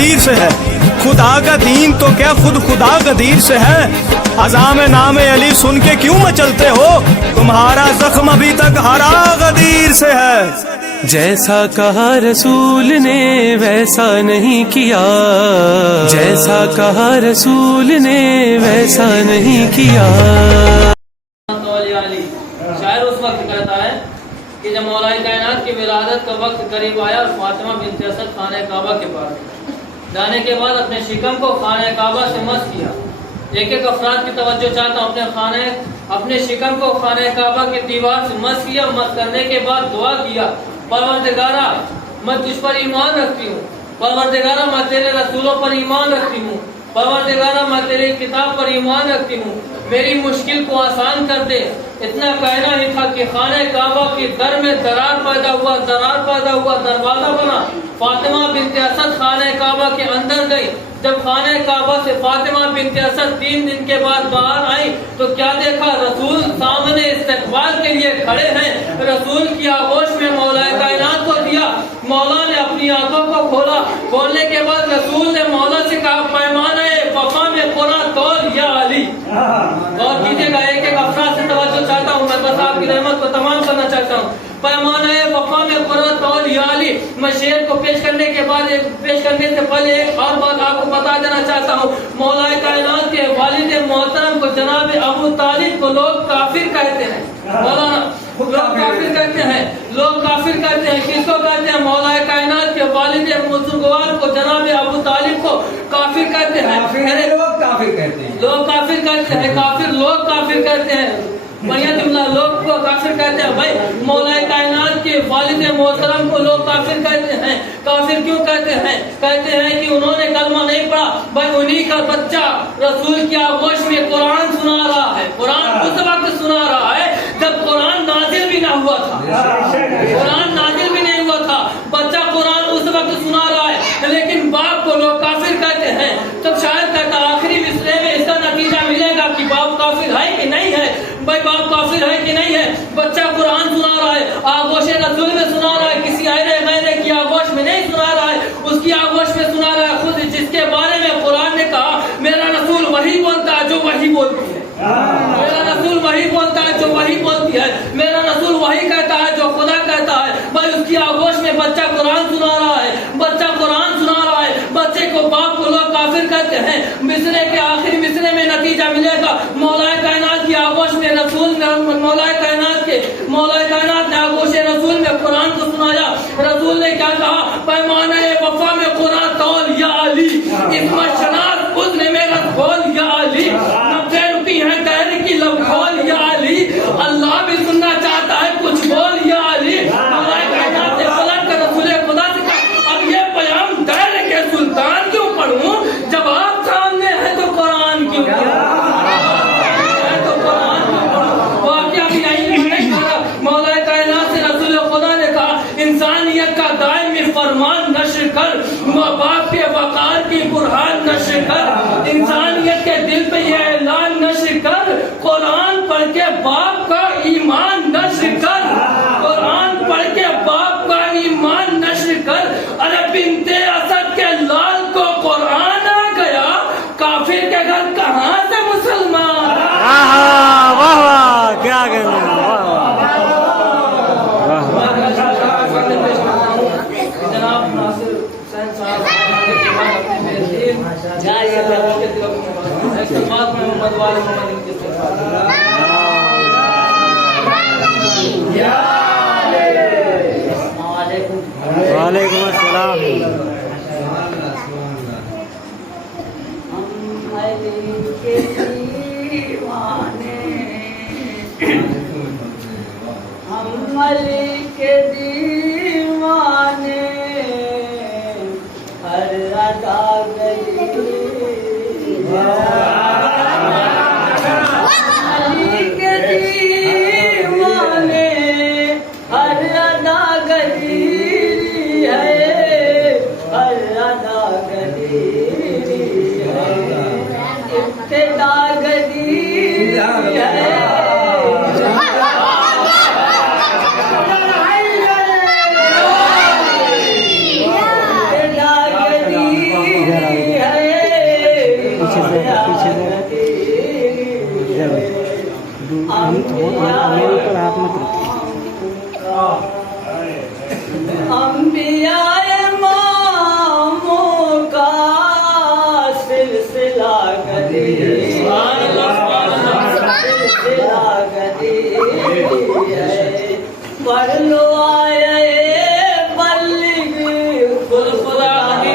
गदीर से है। खुदा का दीन तो क्या खुद खुदा गदीर से है। अज़ाम नाम अली सुन के क्यों मचलते हो, तुम्हारा जख्म अभी तक हरा गदीर से है। जैसा कहा रसूल ने वैसा नहीं किया, जैसा कहा रसूल ने वैसा नहीं किया। शायर उस वक्त कहता है कि जब मौलाए कायनात की विलादत का वक्त करीब आया और फातिमा बिन्त असद खाने काबा के पास जाने के बाद अपने शिकम को खाने काबा से मस किया। एक एक अफराद की तवज्जो चाहता हूँ, अपने शिकम को खाने काबा की दीवार से मस किया। मस करने के बाद दुआ किया, परवरदिगारा मैं तुझ पर ईमान रखती हूँ, परवरदिगारा मैं तेरे रसूलों पर ईमान रखती हूँ, परवरदिगारा मैं तेरी किताब पर ईमान रखती हूँ, मेरी मुश्किल को आसान कर दे। इतना कहना ही था कि खाने काबा की दर में दरार पैदा हुआ, दरवाजा बना। फातिमा बिन्त असद खाने काबा के अंदर गई। जब खाने काबा से फातिमा बिन्त असद 3 दिन के बाद बाहर आई तो क्या देखा, रसूल सामने इस्तकबाल के लिए खड़े हैं। रसूल की आगोश में मौलाए कायनात को दिया। मौला ने अपनी आंखों को खोला। खोलने के बाद रसूल ने मौला से कहा, पैमाना वफा में पूरा तौल या अली। और कीजिएगा, एक एक अफराद से तवज्जो चाहता हूँ, मैं बस आपकी रहमत को तमाम करना चाहता हूँ। पैमाना वफा में पूरा तौल या अली। मैं शेर को पेश करने से पहले एक और बात आपको बता देना चाहता हूँ। मौलाए कायनात के वालिद मोहतरम को जनाब अबू तालिब को लोग काफिर कहते हैं। मौलाना लोग काफिर कहते हैं। किसको कहते हैं? मौलाए कायनात के वालिद बुजुर्गवार को जनाब अबू तालिब को काफिर कहते हैं। लोग काफिर कहते हैं। लोग काफिर कहते हैं। लोग को काफिर कहते हैं। भाई मौलाए कायनात के वालिद मोहतरम को लोग काफिर कहते हैं। काफिर क्यों कहते हैं? कहते हैं कि उन्होंने कलमा नहीं पढ़ा। भाई उन्हीं का बच्चा रसूल की आगोश में कुरान सुना रहा है। कुरान उस वक्त सुना रहा है जब कुरान नाजिल भी ना हुआ था। कुरान नाजिल भी नहीं हुआ था। बच्चा कुरान उस वक्त सुना रहा है, लेकिन बाप को लोग काफिर कहते हैं। तब शायद कहता आखिरी मिसरे में इसका नतीजा मिलेगा कि बाप काफिर है कि नहीं है। भाई बाप काफिर है कि नहीं है? बच्चा कुरान सुना रहा है, आगोश रसूल में सुना रहा है, किसी गैरे की आगोश में नहीं सुना रहा है, उसकी आगोश में सुना रहा है। खुद जिसके बारे में कुरान ने कहा मेरा रसूल वही बोलता है जो वही बोलती है, मेरा रसूल वही बोलता है जो वही बोलती है, मेरा रसूल वही कहता है जो खुदा कहता है। भाई उसकी आगोश में बच्चा कुरान सुना रहा है, बच्चे को बाप को लोग काफिर कहते हैं। मिसरे के आखिरी मिसरे में नतीजा मिलेगा। मौलाए कायनात की आगोश में रसूल ने मौलाए कायनात ने आगोश रसूल में कुरान को सुनाया। रसूल ने क्या कहा? पैमाने वफा में कुरान तौल या अली, इसमें शनात उज़्न मेरा खोल या अली, 90 रुपये है गैर की लब खोल या अली, अल्लाह भी सुनना चाहता है कुछ बोल या अली। मौलाए कायनात ने पलट कर रसूल खुदा से कहा, अब ये बयान गैर के सुल्तान क्यों पढ़ूं जब आप सामने है तो कुरान क्यों मौलाए कायनात से रसूल खुदा ने कहा, इंसानियत का दायमी फरमान नश्र कर, माँ बाप के वकार की बुरहान नश्र कर, इंसानियत के दिल पे ये ऐलान नश्र कर, कुरान पढ़ के बाप का ईमान नश्र कर, कुरान पढ़ के बाप का ईमान नश्र कर। अरे बिन्ते असद के लाल को कुरान आ गया, काफिर के घर कहाँ से मुसलमान। वाह वाह, क्या कहना। जनाब नासिर हुसैन साहब मोहम्मद वाले मोहम्मद वालेकुम अस्सलाम। हम अली के दीवाने हर अदा गई, अली के दीवाने हर अदा गई है, हर अदा गई है, इब्तिदा गई है। अंबिया इमामों का सिलसिला गदीर सिलसिला गदीर है। पढ़ लो आए बल्लिग खुद खुदा की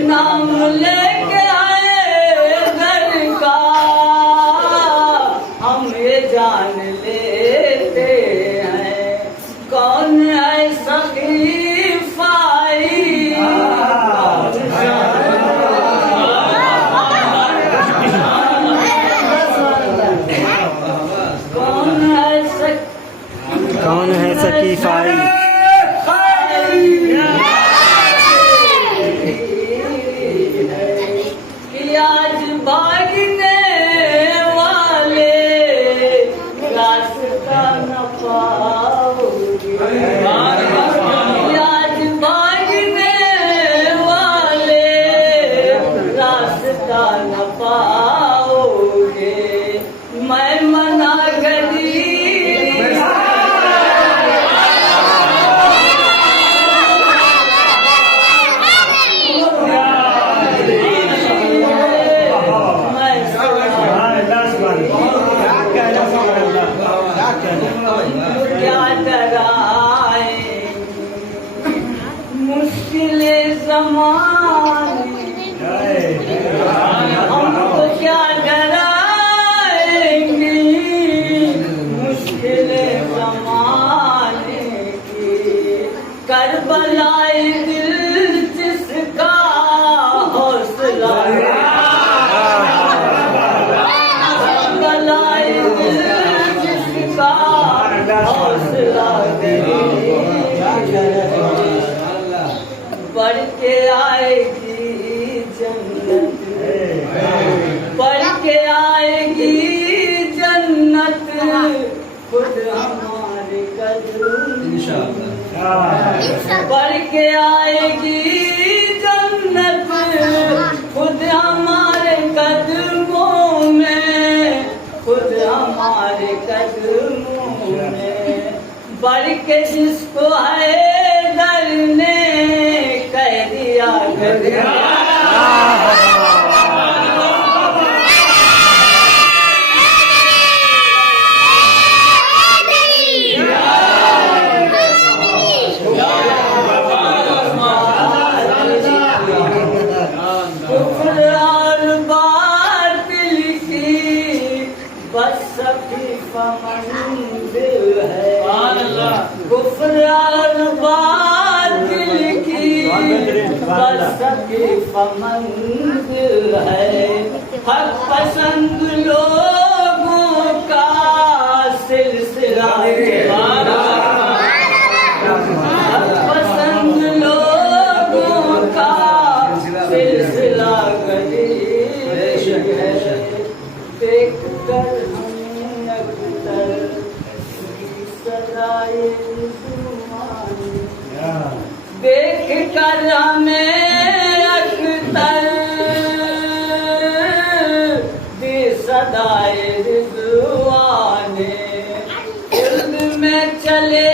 नाम लेके आए घर का हम ये जान लेते हैं। कौन है सकीफाई कौन है सकीफाई आज भागने वाले रास्ता न पाओगे। आज भागने वाले रास्ता न पाओगे। मैं मना गली मुश्किलें ज़माने हमको क्या डराएंगी। मुश्किलें ज़माने की करबलाई दिल जिसका हौसला करबलाई दिल जिसका हौसला बढ़ के आएगी जन्नत बढ़ के आएगी जन्नत खुद हमारे कदम बढ़ के आएगी जन्नत खुद हमारे कदमों में खुद हमारे कदमों में बढ़ के जिसको है दर ने कह दिया कुफ्र और बातिल की बस सकीफा मंजिल है। कुफ्र और बातिल की बस सकीफा मंजिल है। हक पसंद लोगों का सिलसिला हक पसंद लोगों का सिलसिला गदीर है। देख कर हमें अख्तर की सदाए जुबानी देख कर हमें अख्तर दी सदाए जुबानी दिल में चले